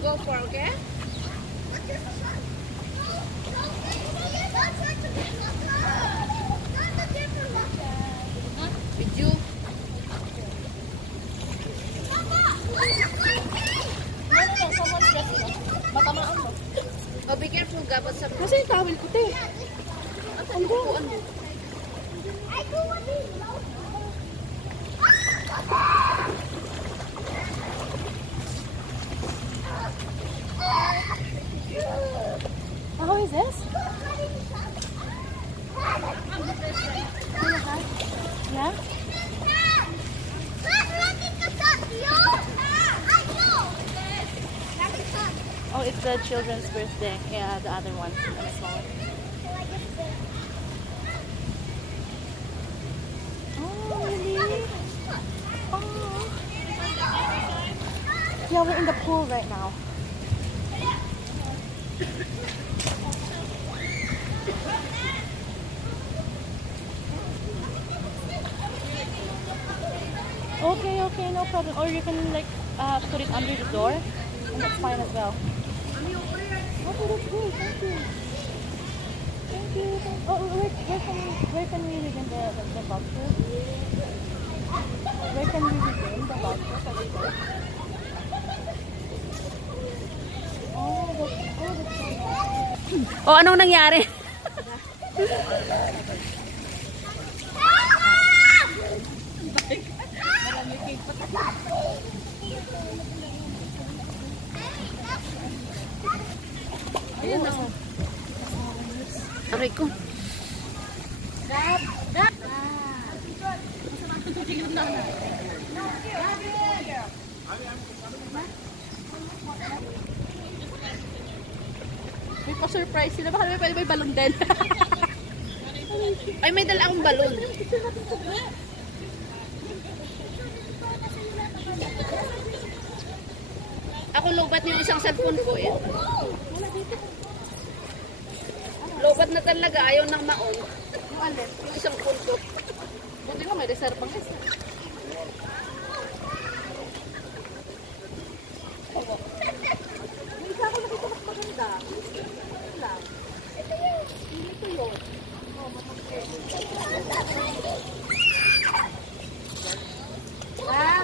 go for, okay? With you? Matamaan mo. Oh, be careful, gabat sa... Kasi yung towel puti. Ang bukuan mo. How is this? Yeah? Oh, it's the children's birthday. Yeah, the other one. The small one. Oh, really? Oh. Yeah, we're in the pool right now. Okay, okay, no problem. Or you can like put it under the door, and that's fine as well. Okay, that's good. Thank you. Thank you. Oh, where can we begin the voucher? Where can we begin the voucher for the day? Oh, that's so nice. Oh, anong nangyari? Ayun na. Aray ko. May pa-surprise sila. Baka pwede may balon din. Ay, may dala akong balon. Ako lobat yung isang cellphone ko eh. Lobat na talaga, ayaw nang maon. Yung isang phone ko. Buti nga may reservang isa. May isa ako nakita mas maganda. Ito lang. Hindi ko yun.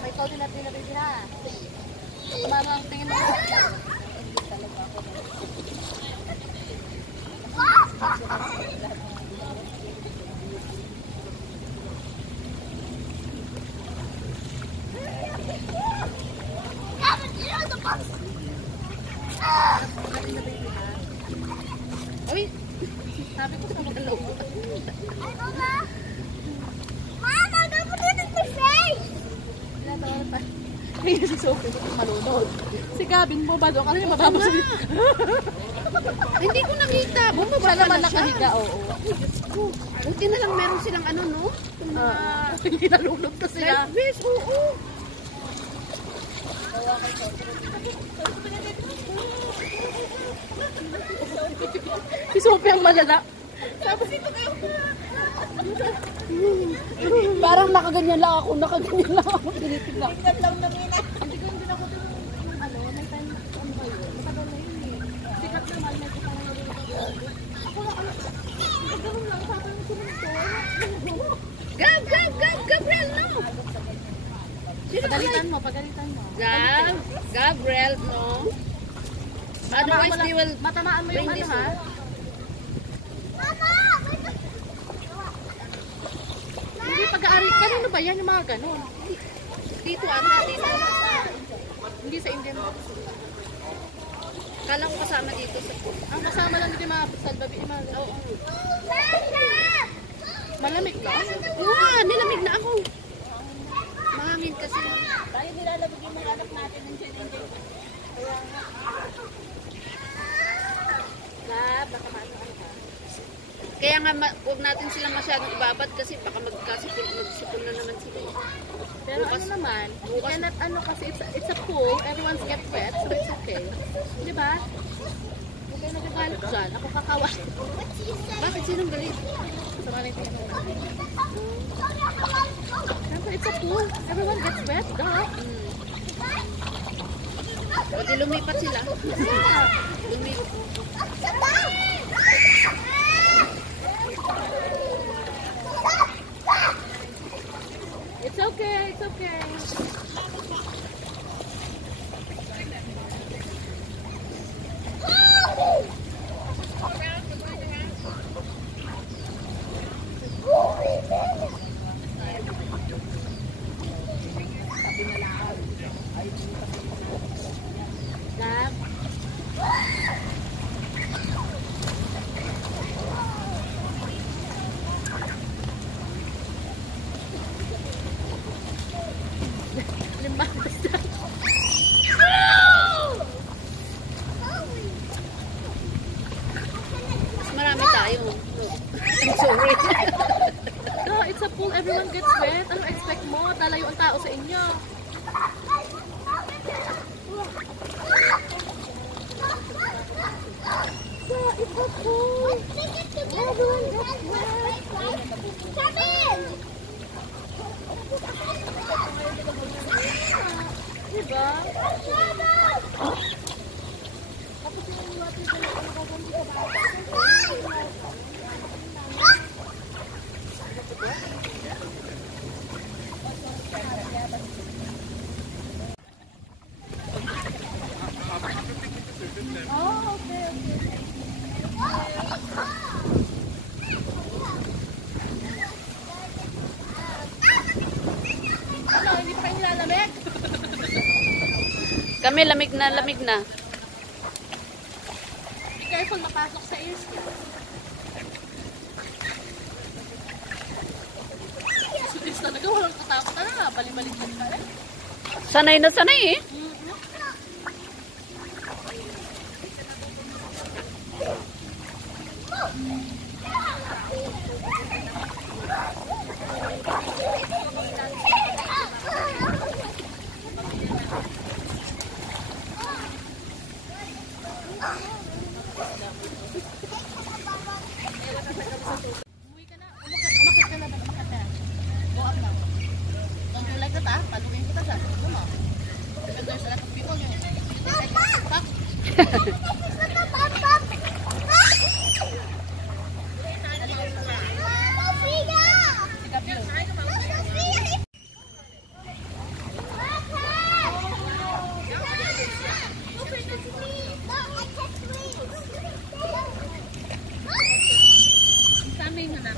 May ikaw din natin na baby ha. Parang tingin mo. Uy, sabi ko sa mga loob. Mama, don't put it in my face! May si Sophie malunod. Si Gavin mo ba doon? Kasi mababasa. Hindi ko nakita. Bumaba Sana pala nakahiga, siya. oo. Buti na lang meron silang ano, no? Hindi nalulog kasi sila. Life vest, oo. Si Sophie ang malala. Tapos ito kayo Parang nakaganyan lang ako. Nakaganyan lang ako. Tinitignan. tingnan lang namin. Hindi ko hindi ako yung ano, may time ano ba yun? Matagal na yun eh. Sikat naman, may kita na yun. Ako lang, gagawin lang, sabi mo sumunod. Gabriel, no! Pagalitan mo, pagalitan mo. Gabriel, no? Otherwise, they will... Matamaan mo yung ano ha? Hindi, pag-aari. Kanino ba yan yung mga ganon? Dito. Hindi sa Indian. Kala ko kasama dito sa... Ang kasama lang dito yung mga salbabi. Oo. Malamig lang. Oo, nilamig na ako. Mahangin kasi. Tayo nilalabag yung mga anak natin ng challenger. Baka maano ka. Kaya nga, huwag natin silang masyadong ibabad kasi baka magsipon na naman sila. Pero ano naman, you cannot ano kasi it's a pool, everyone's get wet, so it's okay. Di ba? Huwag kayo nagagalit dyan. Ako kakawa. Bakit sinong galit? Sa mga nang tingin naman. Siyempre, it's a pool. Everyone gets wet. Duh. O di lumipat sila. Lumipat. It's okay, it's okay. Gab. Limba, basta. Mas marami tayo. I'm sorry. No, it's a pool, everyone gets wet. Ano expect mo? Lalayo ang tao sa inyo. Yeah, it's a pool. Everyone gets wet. Come in! Diba? Oh, okay, okay. Ano, hindi pa kayo nilalamig? Kami lamig na, lamig na. Be careful, mapasok sa ears ko. Sulis talaga, walang katakot na. Bali-balik ka pa eh. Sanay na sanay eh. Umuwi ka na. Umakit ka na. Umakit na. Go up now. Don't you like that ah? Paluin kita dyan. Go mo. Because there's a lot of people here. Stop. Sikap yun. Sanay na na.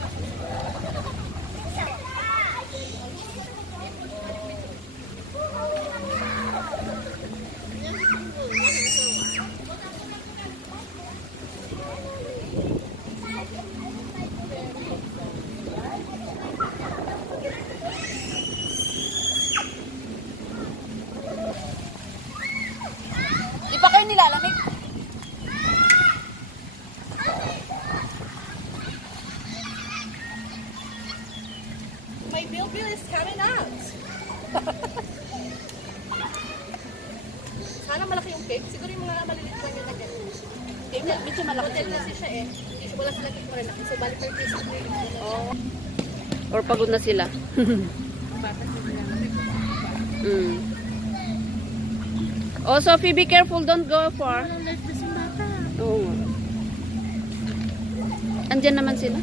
Di pa kayo nilalamig? My bill is coming out. Sana malaki yung cake. Siguro yung mga maliliit lang yun na ganyan. Cake na, medyo malaki Hotel sila. kasi siya eh. Hindi siya wala sila cake mo rin. So, balik per piece. Oh. Or pagod na sila. Bata sila. Mm. Oh, Sophie, be careful. Don't go far. Walang life na si bata. Oo nga. Andyan naman sila.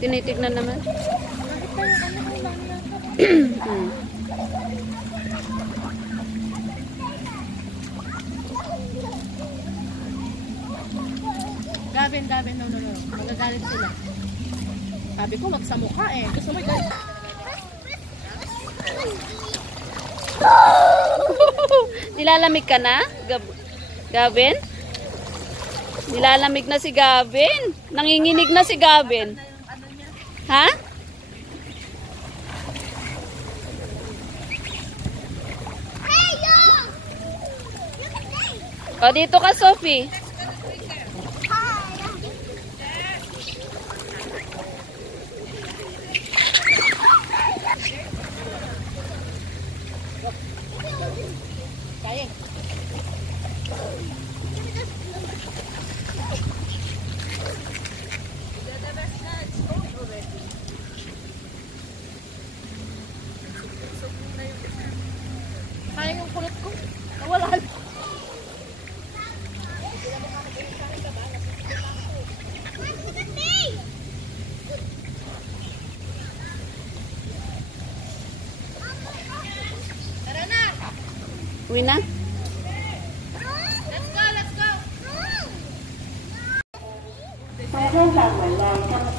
Tinitignan naman. Bakit tayo ano ang lang Hmm. Gavin, no. Magagalit sila. Sabi ko, wag sa mukha eh. Gusto mo galit. Nilalamig ka na, Gavin? Nilalamig na si Gavin. Nanginginig na si Gavin. Ha? O, dito ka, Sophie. Kaya. Kaya yung kulot ko. Nawala. Uwi na? Let's go, let's go.